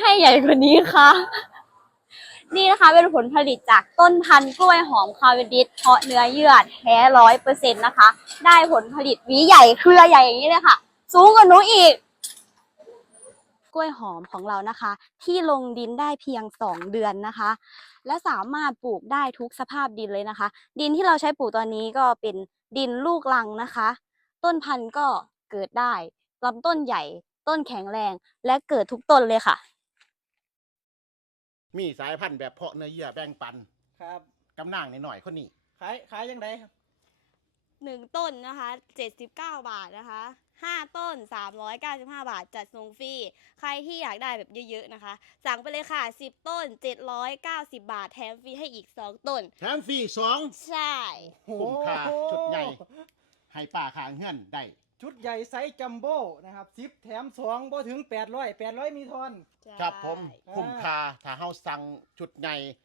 ให้ใหญ่กว่านี้คะนี่นะคะเป็นผลผลิตจากต้นพันธุ์กล้วยหอมคาเวนดิชเพาะเนื้อเยื่อแท้100%นะคะ ได้ผลผลิตหวีใหญ่เครือใหญ่อย่างนี้เลยค่ะ สูงกว่าหนูอีก กล้วยหอมของเรานะคะ ที่ลงดินได้เพียง2 เดือนนะคะ และสามารถปลูกได้ทุกสภาพดินเลยนะคะ ดินที่เราใช้ปลูกตอนนี้ก็เป็นดินลูกรังนะคะ ต้นพันธุ์ก็เกิดได้ลำต้นใหญ่ต้นแข็งแรงและเกิดทุกต้นเลยค่ะ มีสายพันธุ์แบบเพาะเนื้อเยื่อแบ่งปัน ครับ กำนางหน่อยๆคนนี้ ขายยังไงครับ 1 ต้นนะคะ79 บาทนะคะ5 ต้น395 บาทจัดส่งฟรีใครที่อยากได้แบบเยอะๆนะคะสั่งไปเลยค่ะ10 ต้น790 บาทแถมฟรีให้อีก2 ต้นแถมฟรี2ใช่ คุ้มค่าชุดใหญ่ให้ป่าขางเงื่อนได้ ชุดใหญ่ไซส์จัมโบ้นะครับ10แถม2บ่ถึง800มีทอน ครับผมคุ้มค่าถ้าเฮาสั่งชุดใหญ่